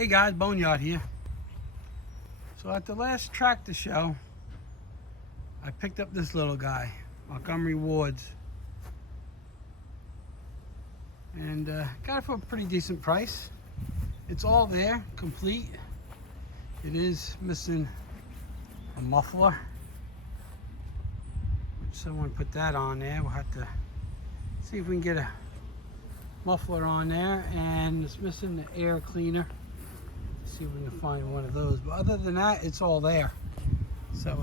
Hey guys, Boneyard here. So at the last tractor show, I picked up this little guy, Montgomery Ward's, and got it for a pretty decent price. It's all there, complete. It is missing a muffler. Someone put that on there. We'll have to see if we can get a muffler on there, and it's missing the air cleaner. See if we can find one of those, but other than that, it's all there. So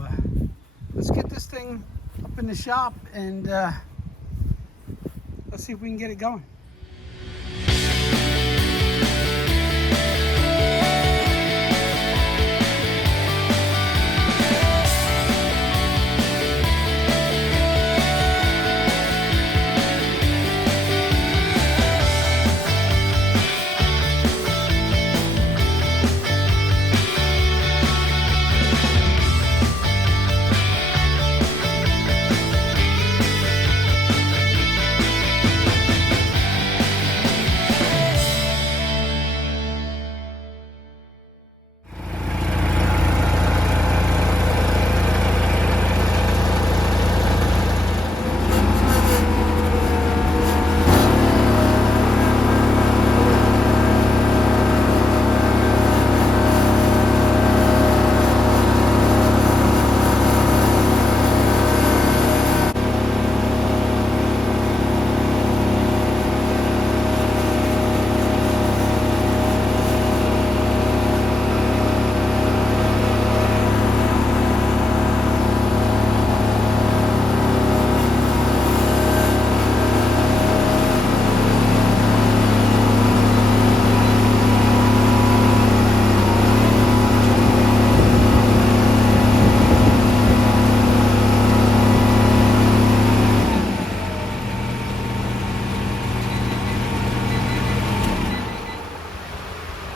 let's get this thing up in the shop and let's see if we can get it going.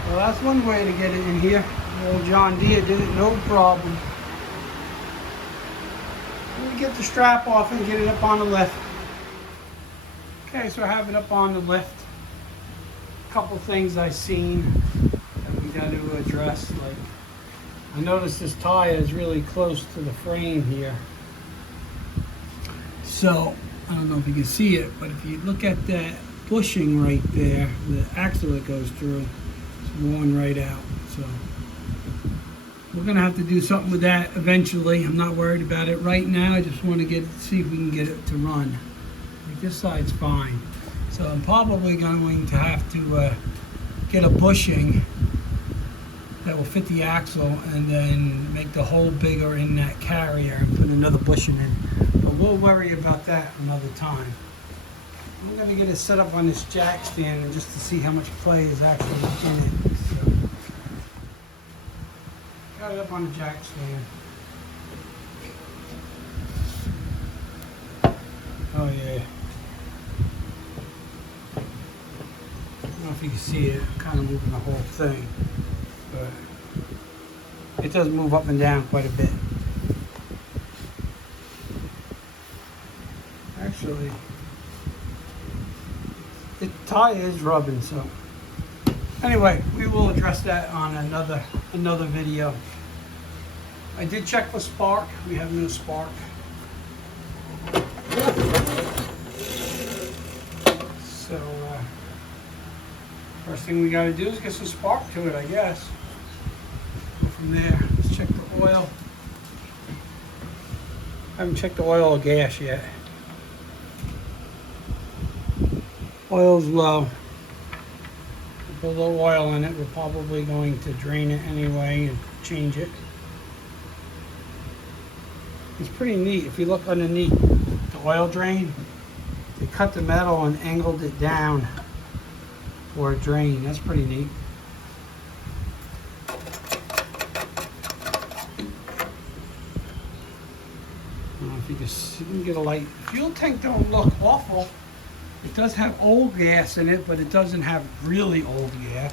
Well, that's one way to get it in here. The old John Deere did it no problem. Let me get the strap off and get it up on the lift. Okay, so I have it up on the lift. A couple things I've seen that we got to address. Like, I noticed this tire is really close to the frame here. So, I don't know if you can see it, but if you look at that bushing right there, the axle that goes through, worn right out. So we're gonna have to do something with that eventually. I'm not worried about it right now. I just want to see if we can get it to run. Like, this side's fine. So I'm probably going to have to get a bushing that will fit the axle and then make the hole bigger in that carrier and put another bushing in. But we'll worry about that another time. I'm going to get it set up on this jack stand and just to see how much play is actually in it. So, got it up on the jack stand. Oh yeah. I don't know if you can see it. I'm kind of moving the whole thing. But it does move up and down quite a bit. Actually, the tire is rubbing, so anyway, we will address that on another video. I did check for spark. We have no spark. So first thing we got to do is get some spark to it, I guess. Go from there. Let's check the oil. I haven't checked the oil or gas yet. Oil's low. Put a little oil in it. We're probably going to drain it anyway and change it. It's pretty neat. If you look underneath the oil drain, they cut the metal and angled it down for a drain. That's pretty neat. I don't know if you can get a light. Fuel tank don't look awful. It does have old gas in it, but it doesn't have really old gas.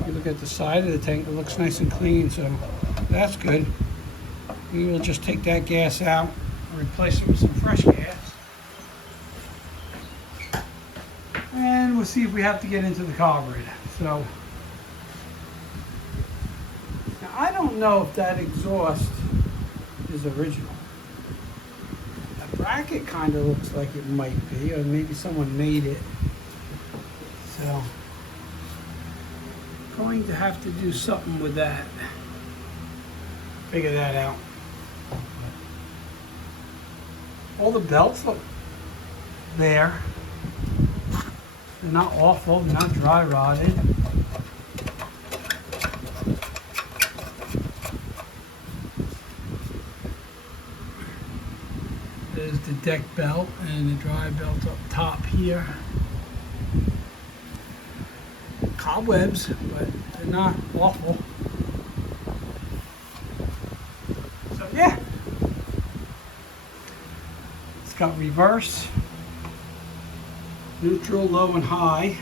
If you look at the side of the tank, it looks nice and clean, so that's good. We will just take that gas out and replace it with some fresh gas. we'll see if we have to get into the carburetor. So, now I don't know if that exhaust is original. The bracket kind of looks like it might be, or maybe someone made it. So, going to have to do something with that. Figure that out. All the belts look there. They're not awful, they're not dry rotted. There's the deck belt and the dry belt up top here. Cobwebs, but they're not awful. So yeah. It's got reverse, neutral, low, and high.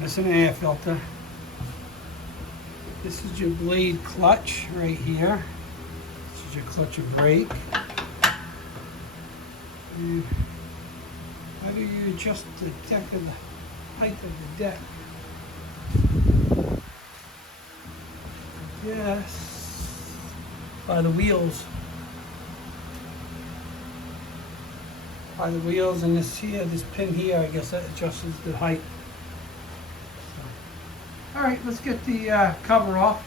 That's an air filter. This is your blade clutch right here. This is your clutch and brake. And how do you adjust the deck of the height of the deck? Yes, by the wheels. By the wheels, and this here, this pin here, I guess that adjusts the height. So, all right, let's get the cover off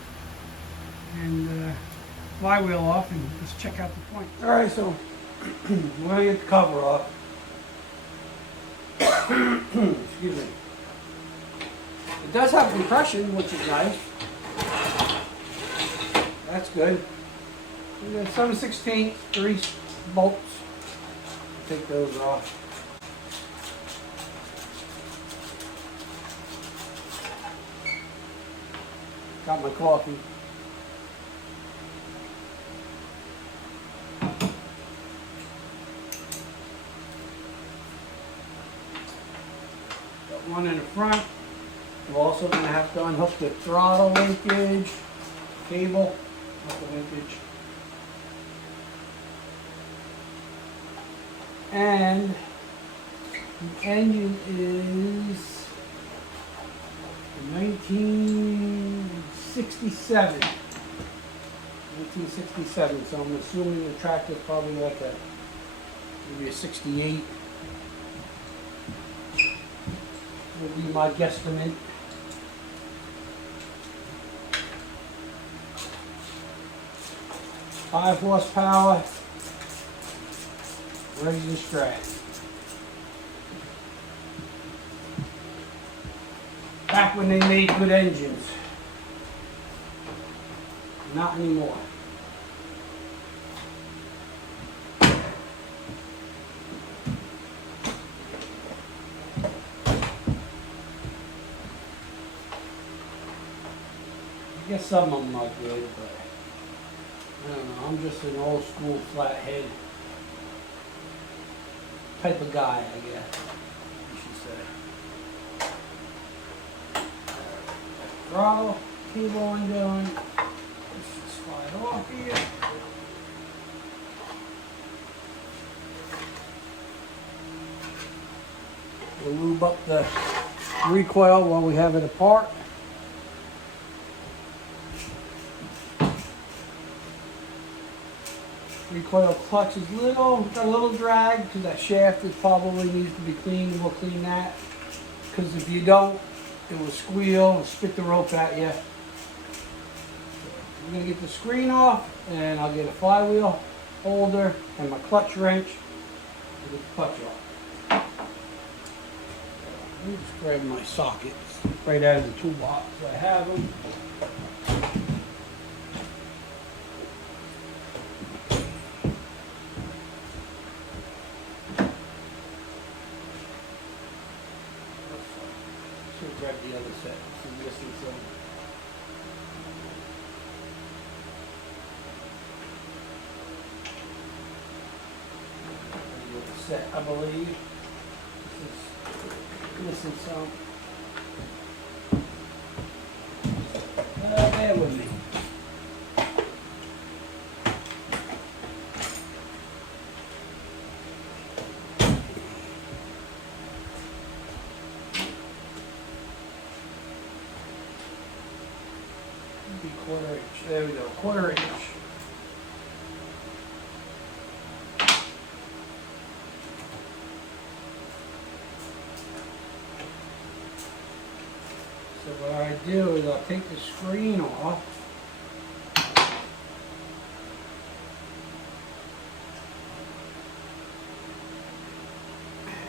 and flywheel off, and let's check out the point. All right, so we're gonna get the cover off. Excuse me. It does have compression, which is nice. That's good. And then 7/16 grease bolts. Take those off. Got my coffee. Got one in the front. We're also going to have to unhook the throttle linkage cable, not the linkage. And the engine is 1967. 1967, so I'm assuming the tractor is probably like maybe a 68. Would be my guesstimate. High horsepower, ready to strap. Back when they made good engines. Not anymore. I guess some of them are good, but I don't know. I'm just an old school flathead type of guy, I guess you should say. Throttle, cable undone. Let's just slide off here. We'll lube up the recoil while we have it apart. Recoil clutch is got a little drag because that shaft probably needs to be cleaned. We'll clean that, because if you don't, it will squeal and spit the rope at you. I'm going to get the screen off, and I'll get a flywheel holder and my clutch wrench and get the clutch off. Let me just grab my sockets right out of the toolbox. So I have them. Grab the other set. Some missing some. The other set, I believe. This is missing some. Bear with me. There we go, 1/4 inch. So what I do is I'll take the screen off.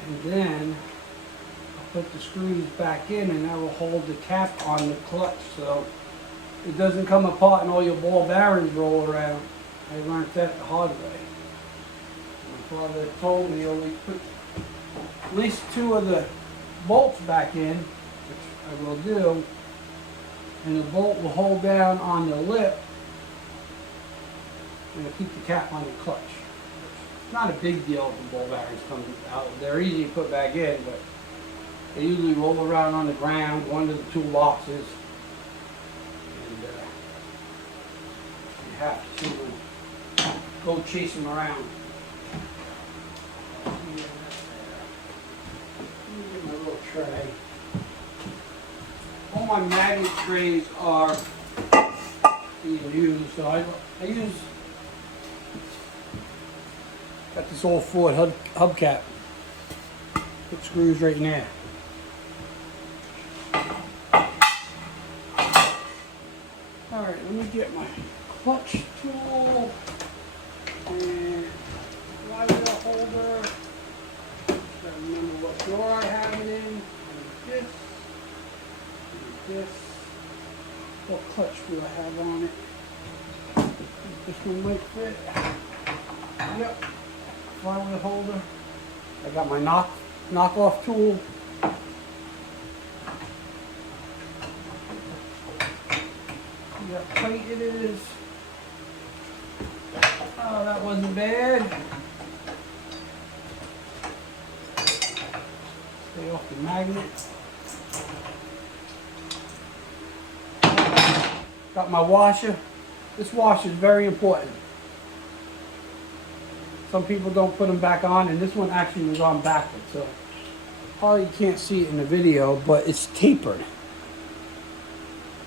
And then I'll put the screws back in, and that will hold the cap on the clutch so it doesn't come apart and all your ball bearings roll around. I learned that the hard way. My father told me always put at least 2 of the bolts back in, which I will do, and the bolt will hold down on the lip and it'll keep the cap on the clutch. It's not a big deal if the ball bearings come out. They're easy to put back in, but they usually roll around on the ground, one of the toolboxes, and you have to go chase them around. My little tray. All my magnet trays are being used, so I use, got this old Ford hubcap. Put screws right in there. Alright, let me get my clutch tool and flywheel holder. Gotta remember what drawer I have it in. And this. What clutch do I have on it? This one might fit. Yep. Flywheel holder. I got my knockoff tool. See what plate it is. Oh, that wasn't bad. Stay off the magnet. Got my washer. This washer is very important. Some people don't put them back on, and this one actually was on backwards, so probably you can't see it in the video, but it's tapered.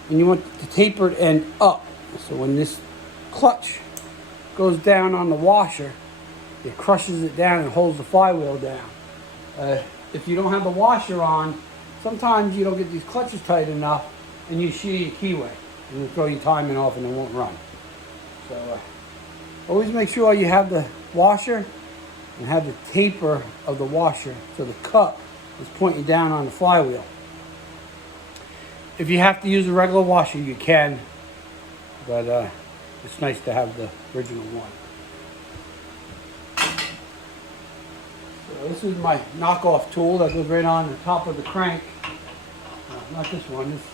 And you want the tapered end up. So when this clutch goes down on the washer, it crushes it down and holds the flywheel down. If you don't have the washer on, sometimes you don't get these clutches tight enough and you shear your keyway and you throw your timing off and it won't run. So always make sure you have the washer and have the taper of the washer so the cup is pointing down on the flywheel. If you have to use a regular washer, you can, but it's nice to have the original one. So this is my knockoff tool that goes right on the top of the crank. Not this one, this is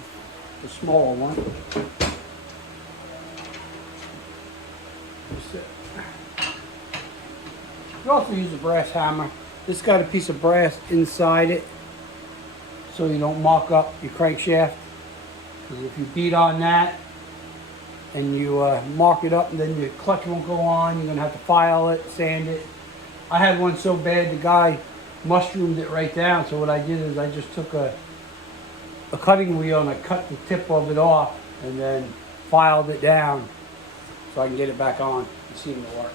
the smaller one. You can also use a brass hammer. This got a piece of brass inside it so you don't mark up your crankshaft. Because if you beat on that and you mark it up and then your clutch won't go on, you're going to have to file it, sand it. I had one so bad the guy mushroomed it right down, so what I did is I just took a cutting wheel and I cut the tip of it off and then filed it down so I can get it back on and see it work.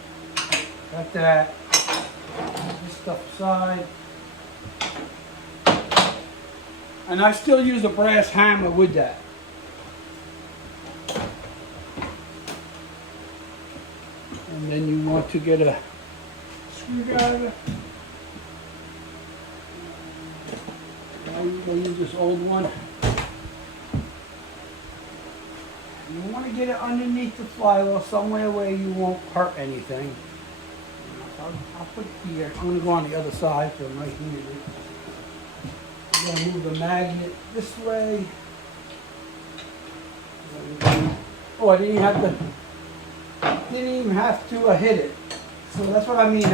Got that. This stuff aside. And I still use a brass hammer with that. And then you want to get a screwdriver. I'm going to use this old one. You want to get it underneath the flywheel somewhere where you won't hurt anything. I'll put it here. I'm going to go on the other side so I'm right here. I'm going to move the magnet this way. Oh, I didn't even have to hit it. So that's what I mean.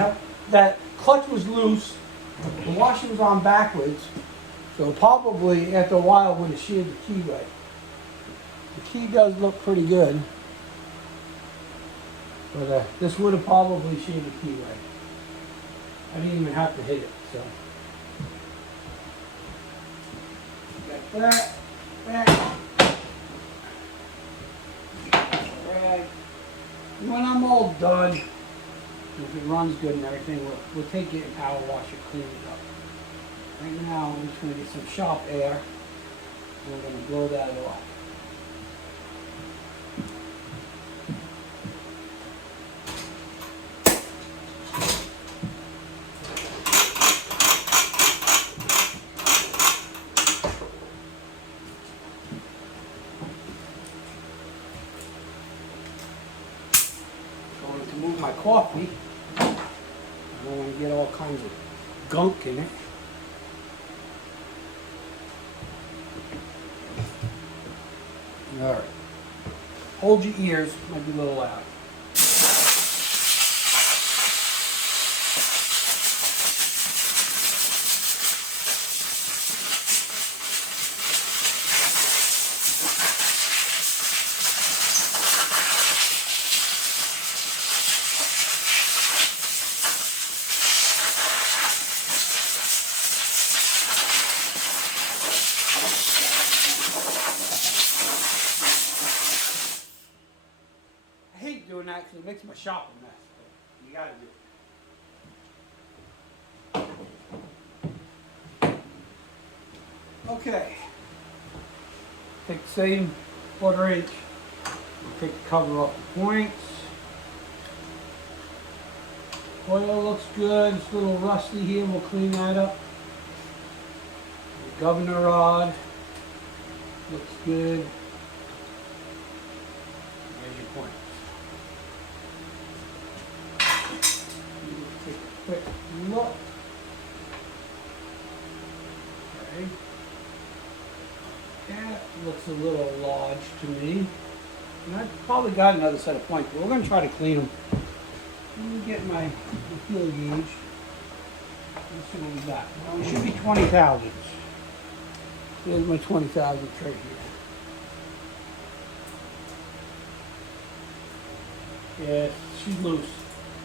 That clutch was loose. The washer was on backwards. So probably after a while would have sheared the keyway. The key does look pretty good. But this would have probably sheared the keyway. I didn't even have to hit it. So got that. And when I'm all done, if it runs good and everything, we'll take it and power wash it, clean it up. Right now, I'm just going to get some shop air, and we're going to blow that off. Going to move my coffee. I don't want to get all kinds of gunk in it. All right. Hold your ears, might be a little loud. I hate doing that because it makes my shop a mess, but you gotta do it. Okay. Take the same 1/4 inch, take the cover off the points. Oil looks good, it's a little rusty here, we'll clean that up. The governor rod looks good. There's your points. Take a quick look. Okay. That looks a little large to me. And I've probably got another set of points, but we're going to try to clean them. Let me get my fuel gauge. Let's see what we got. Well, it should be 20 thousandths. There's my 20 thousandths right here. Yeah, she's loose.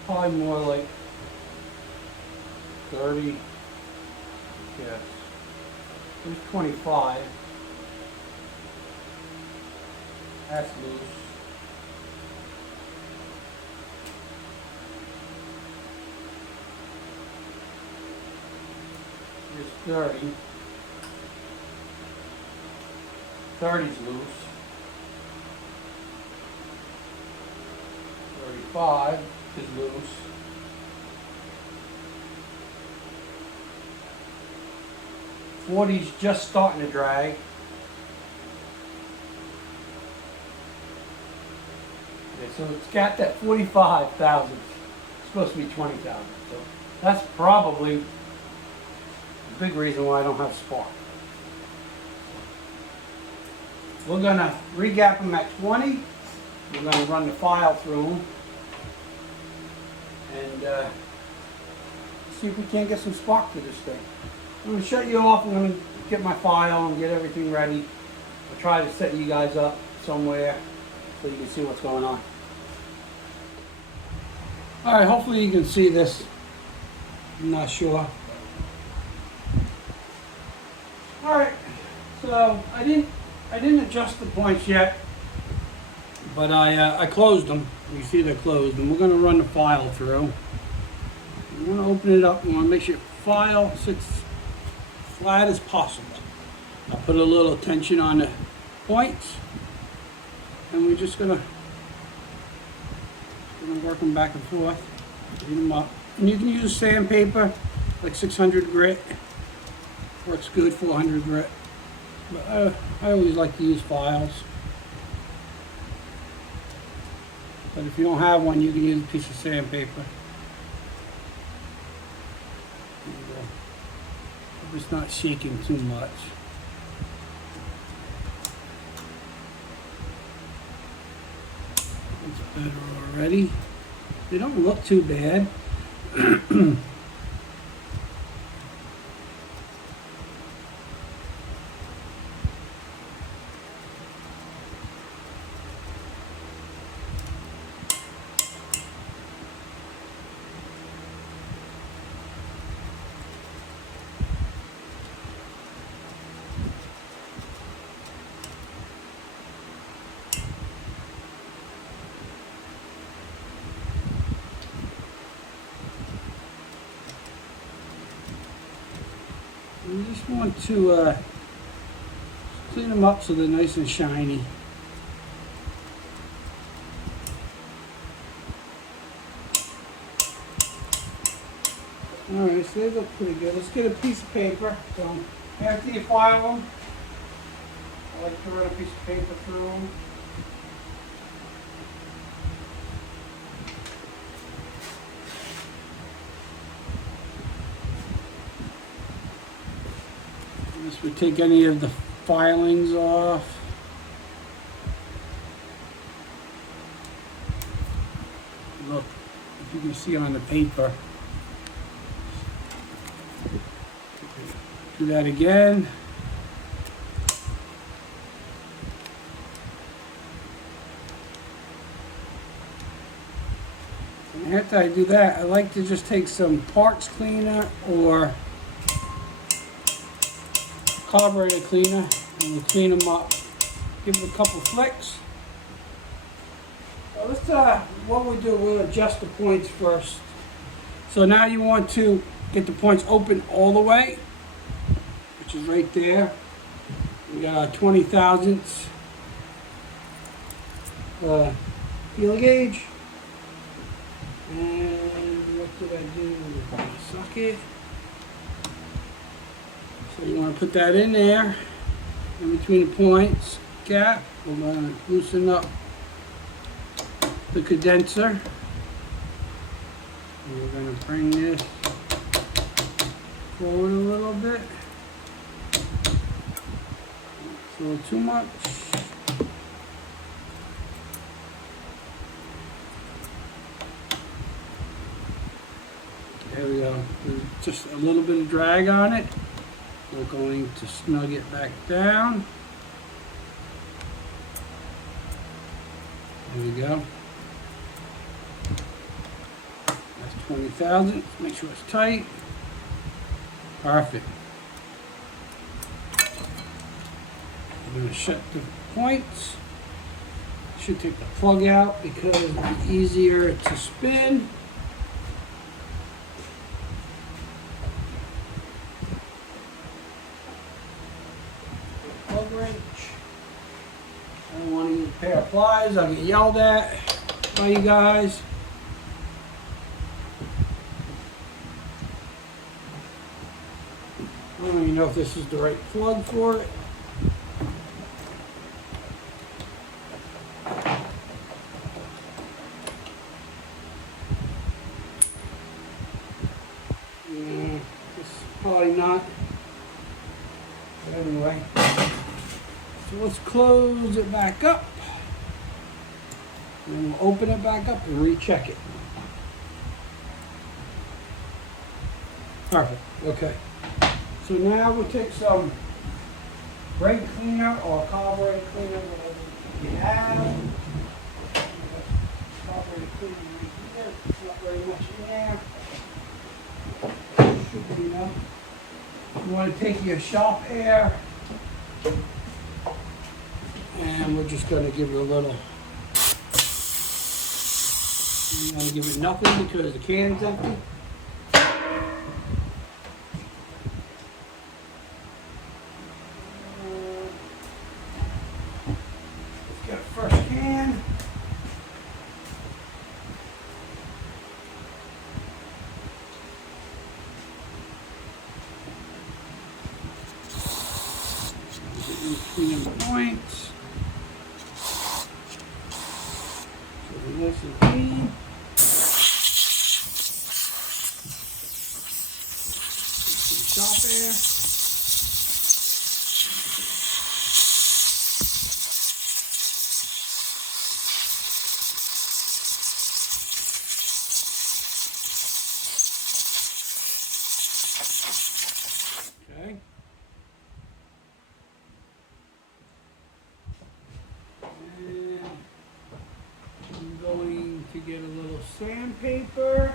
Probably more like 30. Yes. There's 25. That's loose. There's 30. 30's loose. 35 is loose. 40's just starting to drag. Okay, so it's got that 45,000. It's supposed to be 20,000. So that's probably a big reason why I don't have spark. We're going to re-gap them at 20. We're going to run the file through them and see if we can't get some spark to this thing. I'm going to shut you off. I'm going to get my file and get everything ready. I'll try to set you guys up somewhere so you can see what's going on. Alright, hopefully you can see this. I'm not sure. Alright, so I didn't adjust the points yet, but I closed them. You see they're closed, and we're going to run the file through. We want to open it up. We want to make sure the file sits flat as possible. I'll put a little tension on the points, and we're just going to work them back and forth, clean them up. And you can use sandpaper, like 600 grit. Works good, 400 grit. But I always like to use files. But if you don't have one, you can use a piece of sandpaper. Hope it's not shaking too much. It's better already. They don't look too bad. Just want to clean them up so they're nice and shiny. Alright, so they look pretty good. Let's get a piece of paper. So after you file them, I like to run a piece of paper through them. This would take any of the filings off. Look, if you can see on the paper. Do that again. And after I do that, I like to just take some parts cleaner or carburetor cleaner and we'll clean them up. Give it a couple flicks. So let's, what we'll do, we'll adjust the points first. So now you want to get the points open all the way, which is right there. We got our 20 thousandths feel gauge. And what did I do? Socket. So you want to put that in there, in between the points gap. We're going to loosen up the condenser. And we're going to bring this forward a little bit. It's a little too much. There we go. There's just a little bit of drag on it. We're going to snug it back down. There we go. That's 20 thousandths. Make sure it's tight. Perfect. I'm going to shut the points. Should take the plug out because it'll be easier to spin. Plug wrench. I don't want to use a pair of pliers. I'll get yelled at by you guys. I don't even know if this is the right plug for it. Yeah, this is probably not. But anyway, so let's close it back up. And then we'll open it back up and recheck it. Perfect. Okay. So now we'll take some brake cleaner or carburetor cleaner, whatever you have. Carburetor cleaner right here. It's not very much in there. Should be enough. You want to take your sharp air, and we're just going to give it a little. You're going to give it nothing because the can's empty. First can. Between the points. So the nice and clean. Some sharp air. Okay. And I'm going to get a little sandpaper.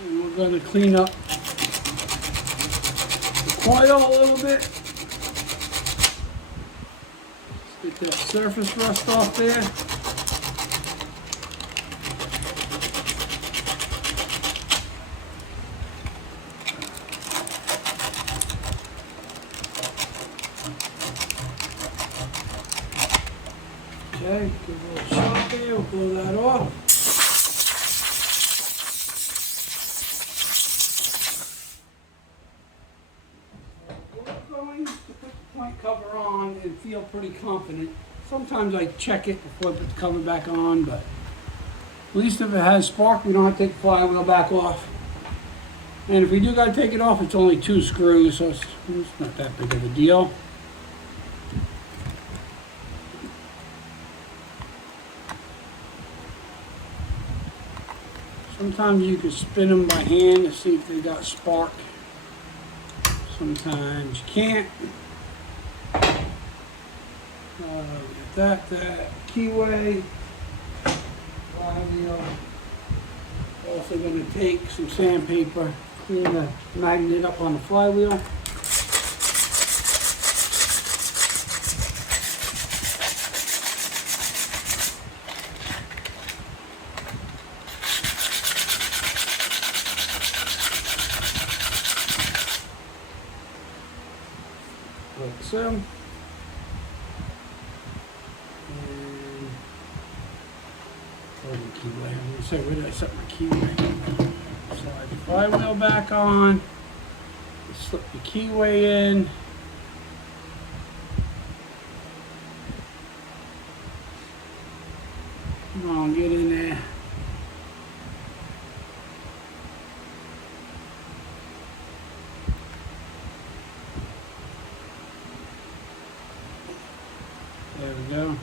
And we're going to clean up the coil a little bit. that surface rust off there. Okay, give a little shot there, we'll blow that off. We're going to put the point cover on and feel pretty confident. Sometimes I check it before I put the cover back on, but at least if it has spark, we don't have to take the flywheel back off. And if we do got to take it off, it's only 2 screws, so it's not that big of a deal. Sometimes you can spin them by hand to see if they got spark. Sometimes you can't. That keyway, flywheel. Also going to take some sandpaper, clean the magnet up on the flywheel. Like so. And hold the keyway. I'm going to say, where did I set my keyway? Slide the flywheel back on. Slip the keyway in. Come on, get in there. There we go.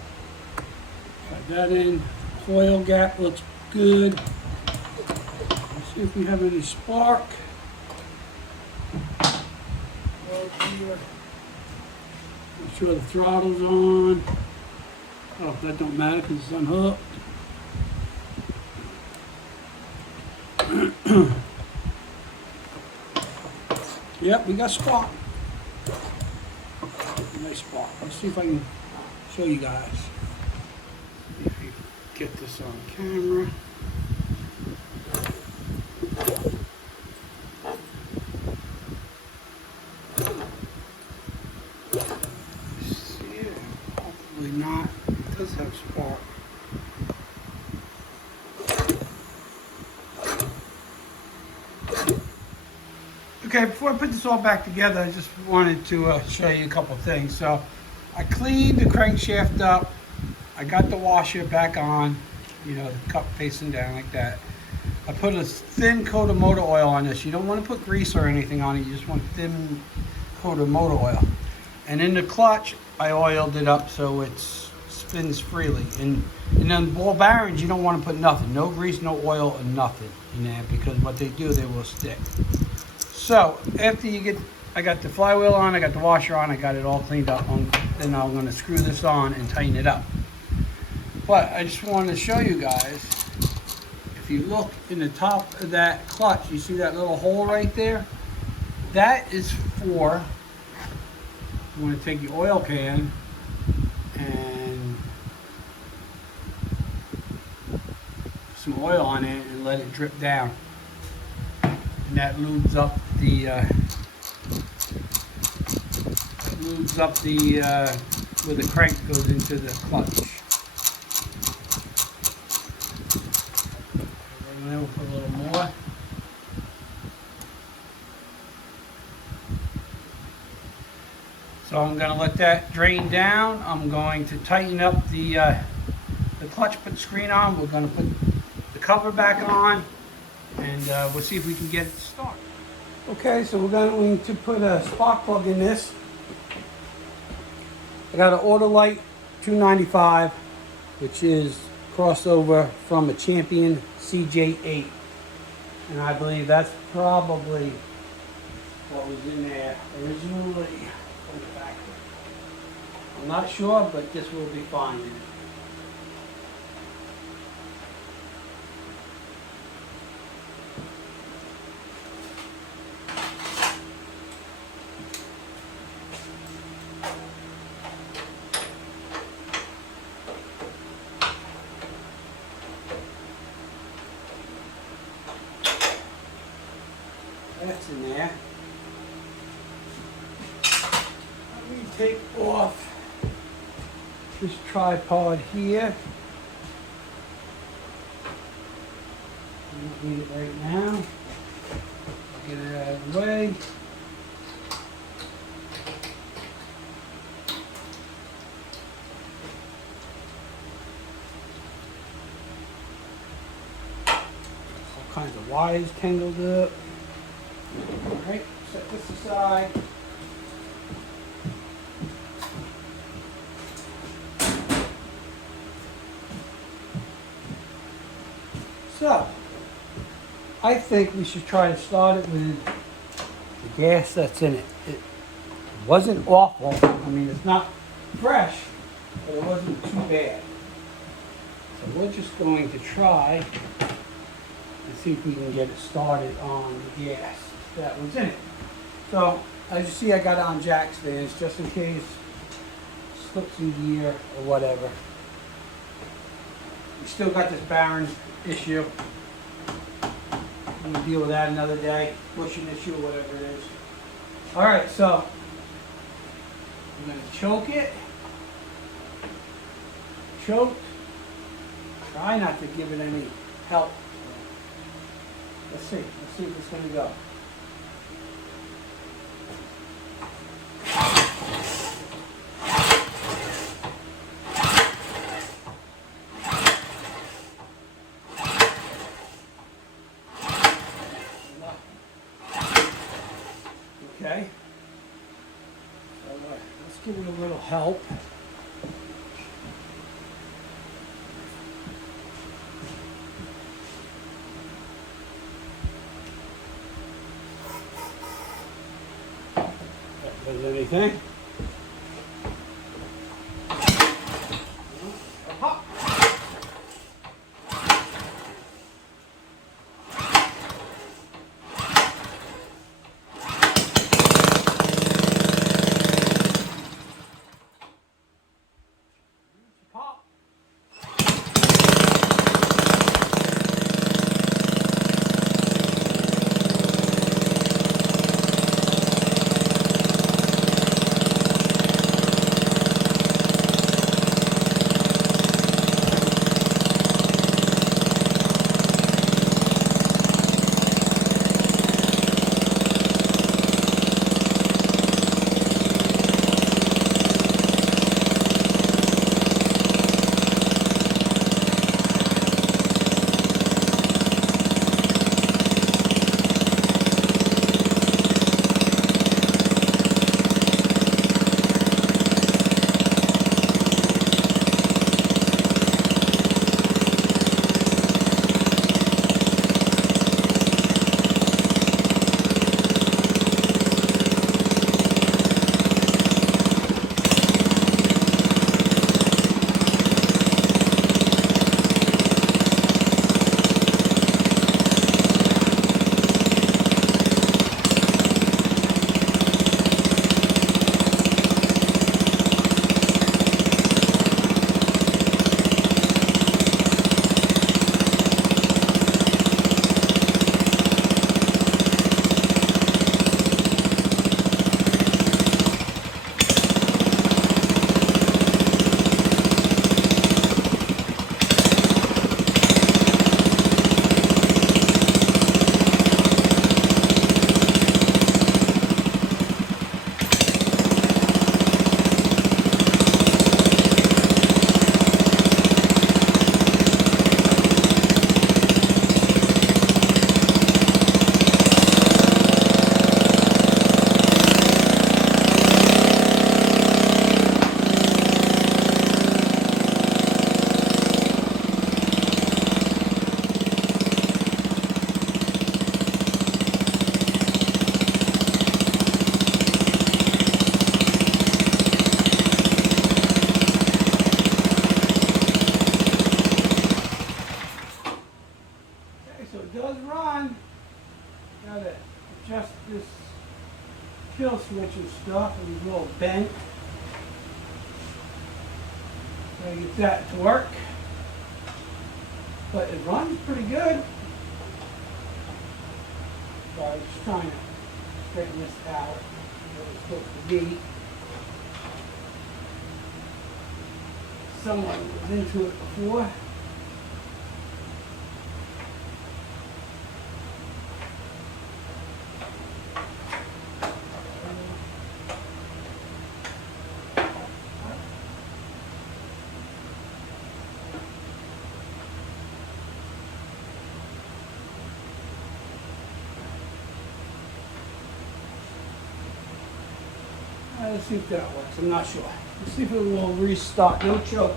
Got that in. Coil gap looks good. Let's see if we have any spark. Make sure the throttle's on. Oh, that don't matter because it's unhooked. Yep, we got spark. Nice spark. Let's see if I can show you guys. See if you get this on camera. See it? Hopefully not. It does have spark. Okay, before I put this all back together, I just wanted to show you a couple things. So I cleaned the crankshaft up. I got the washer back on, you know, the cup facing down like that. I put a thin coat of motor oil on this. You don't want to put grease or anything on it. You just want a thin coat of motor oil. And in the clutch, I oiled it up so it spins freely. And then ball bearings, you don't want to put nothing. No grease, no oil, and nothing in there, because what they do, they will stick. So after you get, I got the flywheel on, I got the washer on, I got it all cleaned up. Then I'm going to screw this on and tighten it up. But I just wanted to show you guys, if you look in the top of that clutch, you see that little hole right there? That is for, you want to take your oil can and put some oil on it and let it drip down. And that lubes up where the crank goes into the clutch. And then we'll put a little more. So I'm going to let that drain down. I'm going to tighten up the clutch, put the screen on. We're going to put the cover back on, and we'll see if we can get it started. Okay, so we're going to put a spark plug in this. I got an Autolite 295, which is crossover from a Champion CJ8. And I believe that's probably what was in there originally from the factory. I'm not sure, but this will be fine. That's in there. Let me take off this tripod here. I don't need it right now. I'll get it out of the way. All kinds of wires tangled up. All right, set this aside. So, I think we should try to start it with the gas that's in it. It wasn't awful. I mean, it's not fresh, but it wasn't too bad. So we're just going to try and see if we can get it started on the gas that was in it. So, as you see, I got it on jack stands just in case it slips in gear or whatever. We still got this bearing issue. We'll deal with that another day. Bushing issue or whatever it is. Alright, so I'm going to choke it. Choked. Try not to give it any help. Let's see if it's going to go. Okay, so let's give it a little help. If there's anything. Hop. Pop. adjust this kill switch and stuff, and it's a little bent. Gotta get that to work. But it runs pretty good. So I was just trying to straighten this out where it's supposed to be. Someone was into it before. Let's see if that works. I'm not sure. Let's see if it will restart. No choke.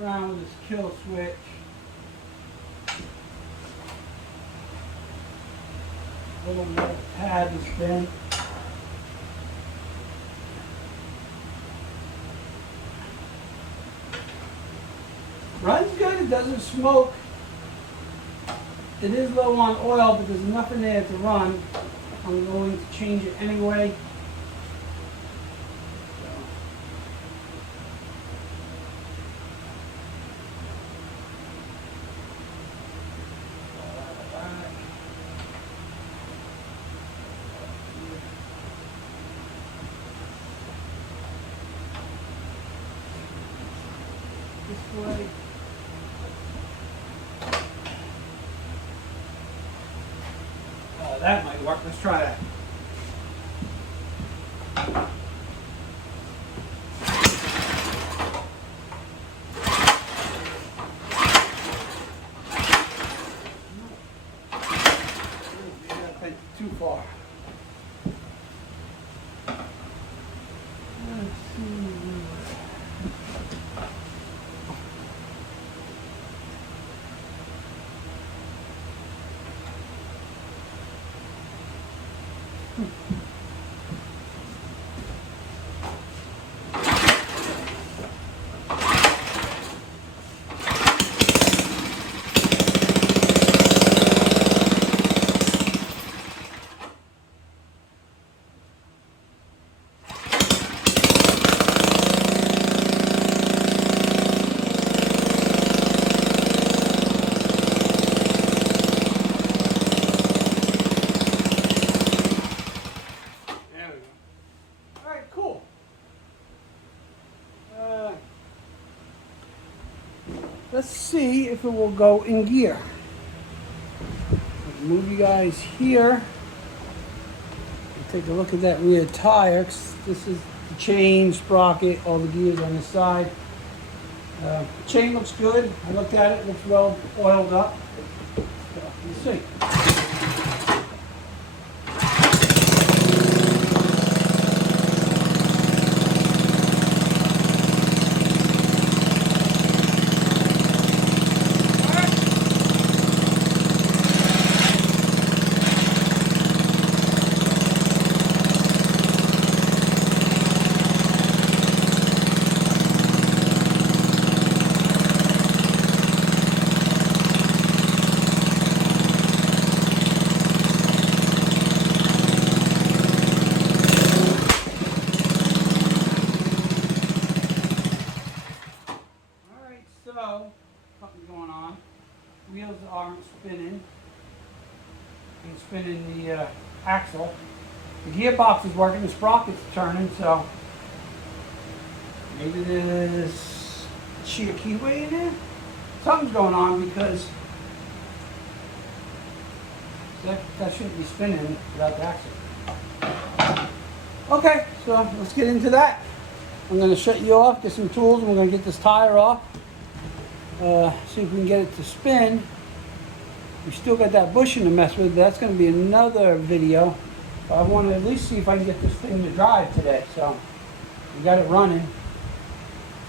Around with this kill switch. Little metal pad is bent. Runs good, it doesn't smoke. It is low on oil, but there's enough in there to run. I'm going to change it anyway. This way. That might work. Let's try that. Maybe I went too far. Let's see. Let's see if it will go in gear. I'll move you guys here. Take a look at that rear tire. This is the chain, sprocket, all the gears on the side. Chain looks good. I looked at it, looks well oiled up. So, let's see. Something's going on. Wheels aren't spinning. And spinning the axle. The gearbox is working, the sprocket's turning, so maybe there's shear keyway in there. Something's going on because that shouldn't be spinning without the axle. Okay, so let's get into that. I'm going to shut you off, get some tools, and we're going to get this tire off. See if we can get it to spin. We still got that bushing to mess with. That's going to be another video. I want to at least see if I can get this thing to drive today. So we got it running.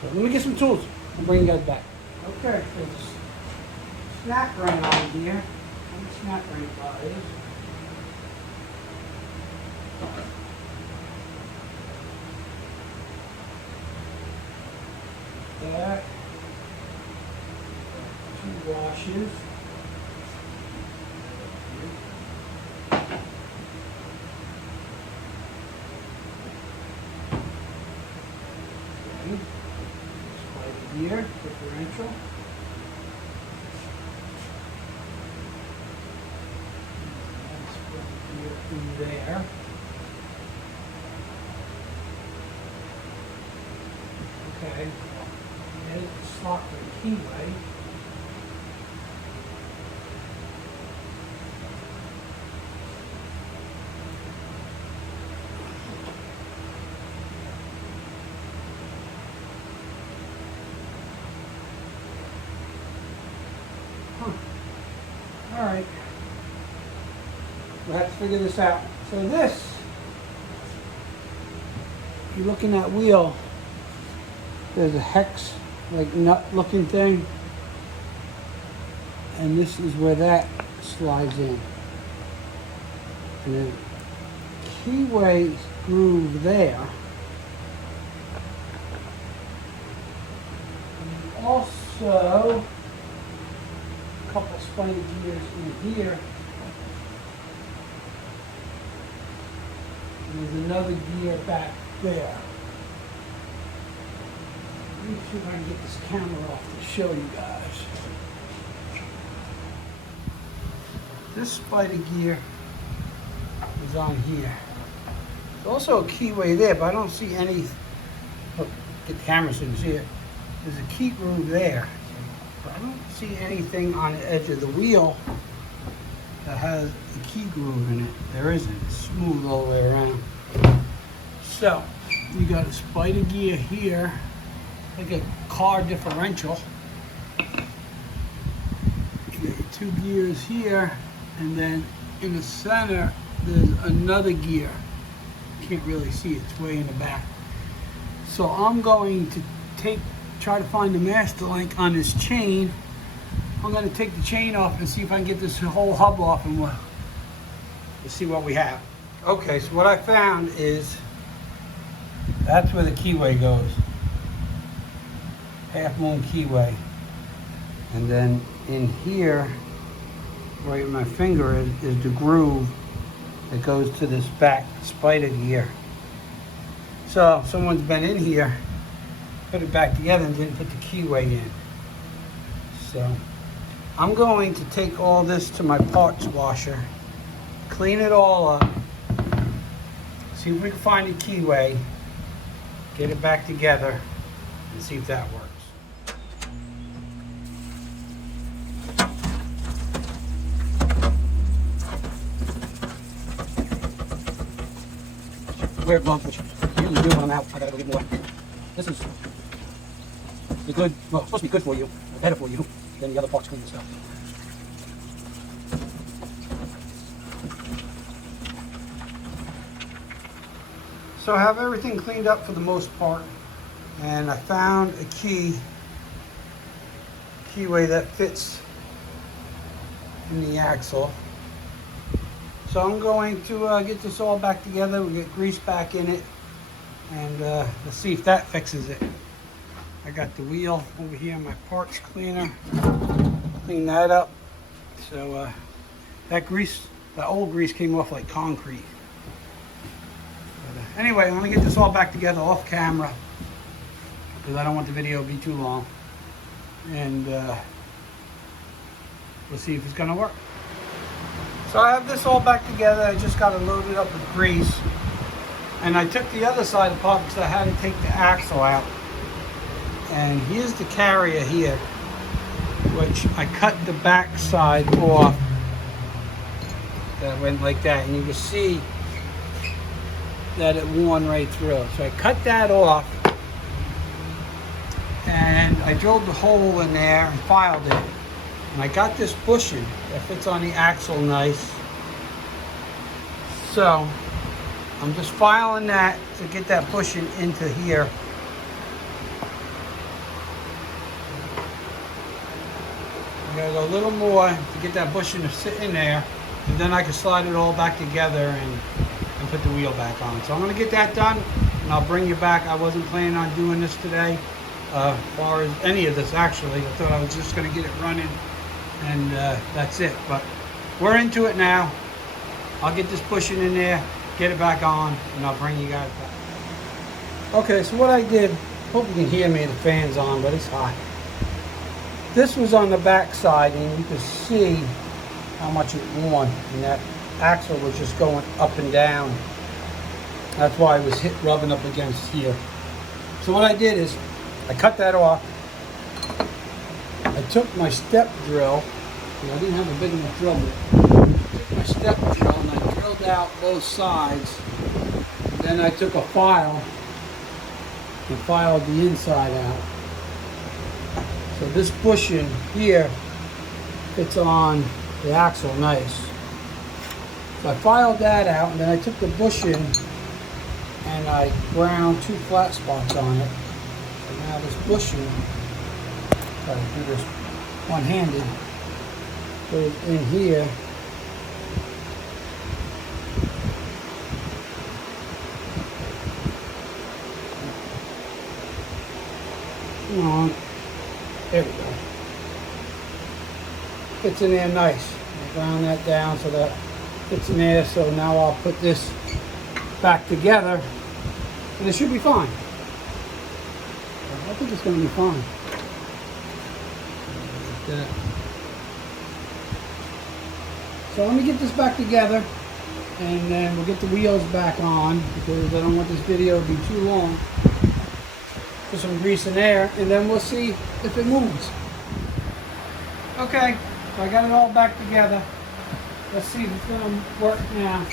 So let me get some tools. I'll bring you guys back. Okay, so it's snap ring on here. What the snap ring bar is. that. 2 washes. Spider gear, differential. Through there. Okay, there's the slot for the keyway. All right. We'll have to figure this out. So this, if you look in that wheel, there's a hex, like nut looking thing. And this is where that slides in. And the keyway groove there. And also, a couple spiny gears in here. There's another gear back there. Let me see if I can get this camera off to show you guys. This spider gear is on here. There's also a keyway there, but I don't see any. Look, get the camera so you can see it. There's a key groove there. But I don't see anything on the edge of the wheel that has a key groove in it. There isn't. It's smooth all the way around. So, you got a spider gear here, like a car differential. You got your 2 gears here, and then in the center, there's another gear. You can't really see it, it's way in the back. So I'm going to try to find the master link on this chain. I'm going to take the chain off and see if I can get this whole hub off, and we'll see what we have. Okay, so what I found is that's where the keyway goes. Half moon keyway. And then in here, right where my finger is the groove that goes to this back spider gear. So if someone's been in here, put it back together and didn't put the keyway in. So I'm going to take all this to my parts washer, clean it all up, see if we can find a keyway, get it back together, and see if that works. Wear gloves, which I usually do when I'm out. I gotta go get more. This is the good, well, it's supposed to be good for you, or better for you than the other parts cleaning stuff. So I have everything cleaned up for the most part, and I found a keyway that fits in the axle. So I'm going to get this all back together. We'll get grease back in it, and let's see if that fixes it. I got the wheel over here, my parts cleaner. Clean that up. So that grease, the old grease came off like concrete. But, anyway, I'm gonna get this all back together off camera because I don't want the video to be too long. And we'll see if it's gonna work. So I have this all back together. I just got to load it up with grease. And I took the other side apart because I had to take the axle out. And here's the carrier here, which I cut the back side off. That went like that. And you can see that it worn right through. So I cut that off. And I drilled the hole in there and filed it. And I got this bushing that fits on the axle nice. So I'm just filing that to get that bushing into here. I gotta go a little more to get that bushing to sit in there, and then I can slide it all back together and put the wheel back on. So I'm gonna get that done, and I'll bring you back. I wasn't planning on doing this today, as far as any of this. Actually, I thought I was just going to get it running and that's it, but we're into it now. I'll get this bushing in there, get it back on, and I'll bring you guys back. Okay, so what I did, hope you can hear me, the fan's on, but it's hot. This was on the back side, and you can see how much it worn, and that axle was just going up and down. That's why it was rubbing up against here. So what I did is, I cut that off. I took my step drill, and I didn't have a big enough drill, but I took my step drill and I drilled out both sides. Then I took a file and filed the inside out. So this bushing here fits on the axle nice. So I filed that out, and then I took the bushing and I ground 2 flat spots on it. So now this bushing, try to do this one-handed, goes in here. Come on. There we go. Fits in there nice. I ground that down so that fits in there. So now I'll put this back together and it should be fine. I think it's going to be fine. Like that. So let me get this back together and then we'll get the wheels back on because I don't want this video to be too long. Put some grease in there and then we'll see if it moves. Okay, so I got it all back together. Let's see if it's going to work now.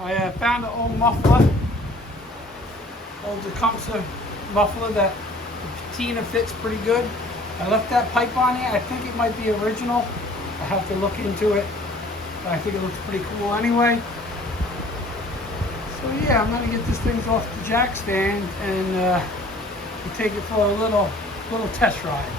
I found an old muffler, old Tecumseh muffler that the patina fits pretty good. I left that pipe on here. I think it might be original. I have to look into it, but I think it looks pretty cool anyway. So yeah, I'm gonna get this thing off the jack stand and we'll take it for a little test ride.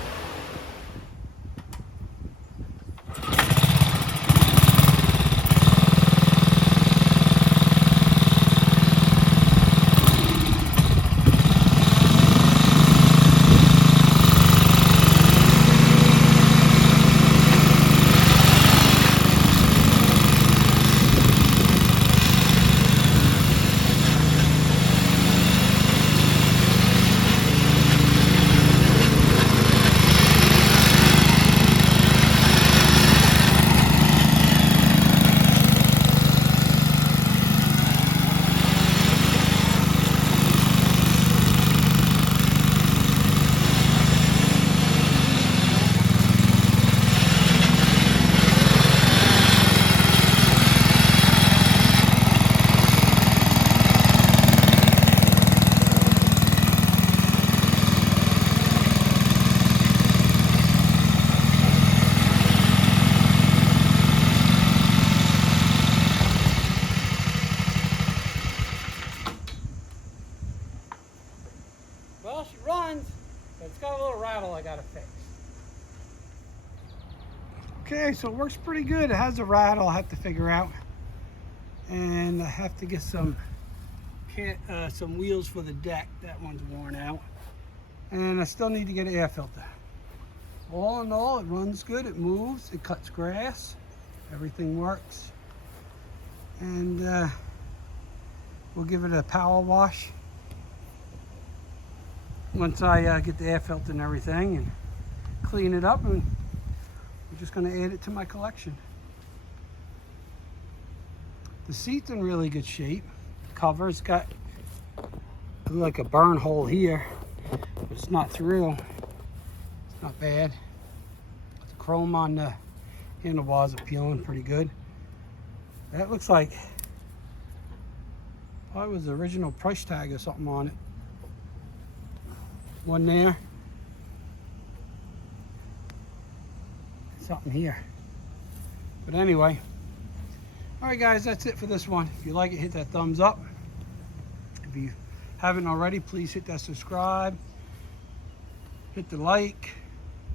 Well, she runs, but it's got a little rattle I gotta fix. Okay, so it works pretty good. It has a rattle I have to figure out. And I have to get some wheels for the deck. That one's worn out. And I still need to get an air filter. all in all, it runs good. It moves. It cuts grass. Everything works. And we'll give it a power wash once I get the air filter and everything and clean it up, and I'm just going to add it to my collection. The seat's in really good shape. Cover's got like a burn hole here, but it's not through. It's not bad. The chrome on the handlebars are peeling pretty good. That looks like probably was the original price tag or something on it. One there. Something here. But anyway, all right guys, that's it for this one. If you like it, hit that thumbs up. If you haven't already, please hit that subscribe, hit the like,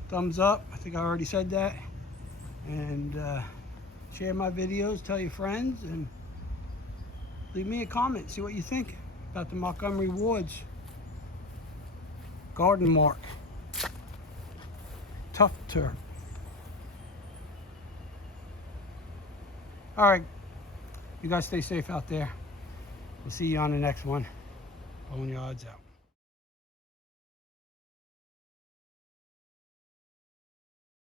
thumbs up. I think I already said that. And share my videos, tell your friends, and leave me a comment. See what you think about the Montgomery Ward's garden mark tough turf. All right, you guys stay safe out there. We'll see you on the next one. Boneyards out.